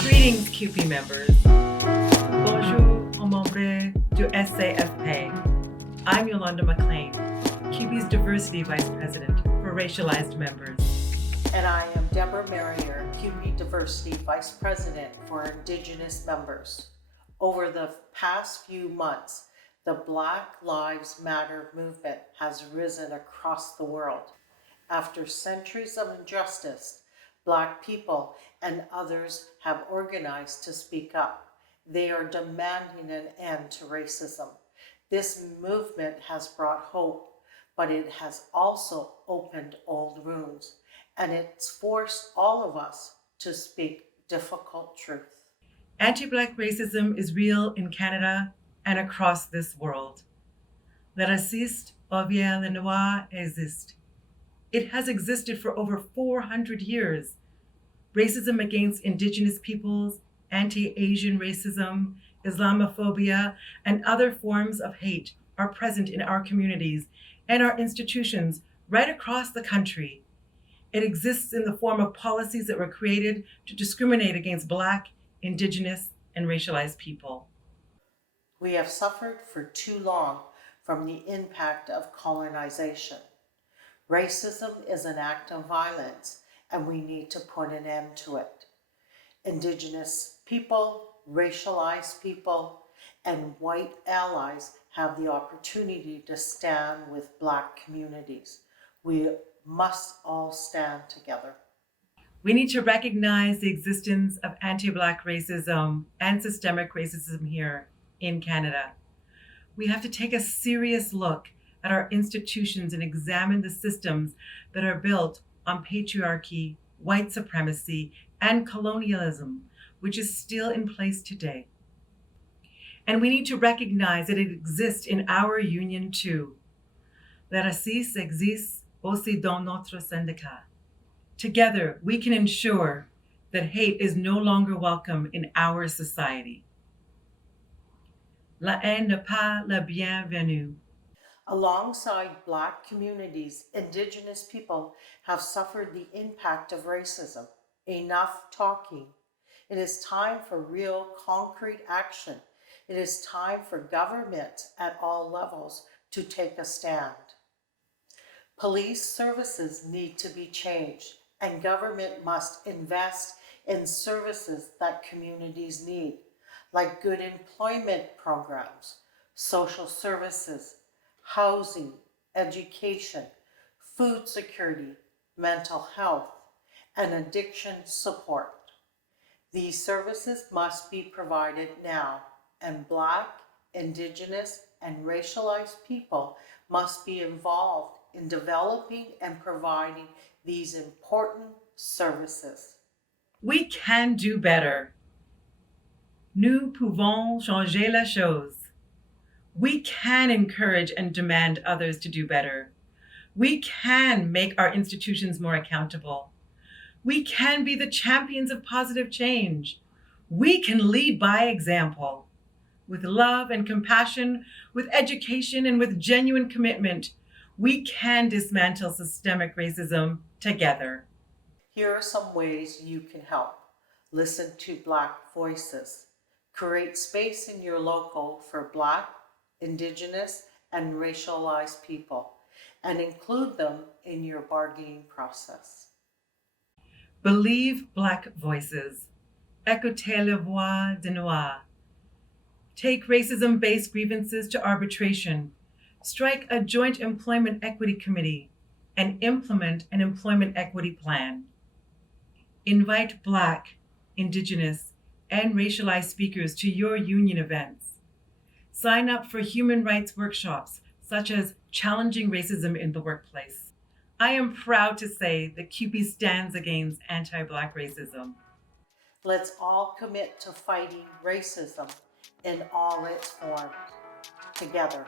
Greetings, CUPE members. Bonjour, aux membres du SCFP. I'm Yolanda McLean, CUPE's Diversity Vice President for Racialized Members. And I am Deborah Merrier, CUPE Diversity Vice President for Indigenous Members. Over the past few months, the Black Lives Matter movement has risen across the world. After centuries of injustice, Black people and others have organized to speak up. They are demanding an end to racism. This movement has brought hope, but it has also opened old wounds, and it's forced all of us to speak difficult truth. Anti-Black racism is real in Canada and across this world. Le racisme envers les noirs existe. It has existed for over 400 years. Racism against Indigenous peoples, anti-Asian racism, Islamophobia, and other forms of hate are present in our communities and our institutions right across the country. It exists in the form of policies that were created to discriminate against Black, Indigenous, and racialized people. We have suffered for too long from the impact of colonization. Racism is an act of violence, and we need to put an end to it. Indigenous people, racialized people, and white allies have the opportunity to stand with Black communities. We must all stand together. We need to recognize the existence of anti-Black racism and systemic racism here in Canada. We have to take a serious look at our institutions and examine the systems that are built on patriarchy, white supremacy, and colonialism, which is still in place today. And we need to recognize that it exists in our union too. Le racisme existe aussi dans notre syndicat. Together, we can ensure that hate is no longer welcome in our society. La haine n'est pas la bienvenue. Alongside Black communities, Indigenous people have suffered the impact of racism. Enough talking. It is time for real concrete action. It is time for government at all levels to take a stand. Police services need to be changed, and government must invest in services that communities need, like good employment programs, social services, housing, education, food security, mental health, and addiction support. These services must be provided now, and Black, Indigenous, and racialized people must be involved in developing and providing these important services. We can do better. Nous pouvons changer la chose. We can encourage and demand others to do better. We can make our institutions more accountable. We can be the champions of positive change. We can lead by example. With love and compassion, with education, and with genuine commitment, we can dismantle systemic racism together. Here are some ways you can help. Listen to Black voices. Create space in your local for Black, Indigenous, and racialized people, and include them in your bargaining process. Believe Black voices. Écoutez la voix des noirs. Take racism-based grievances to arbitration. Strike a joint employment equity committee and implement an employment equity plan. Invite Black, Indigenous, and racialized speakers to your union events. Sign up for human rights workshops, such as challenging racism in the workplace. I am proud to say that CUPE stands against anti-Black racism. Let's all commit to fighting racism in all its forms together.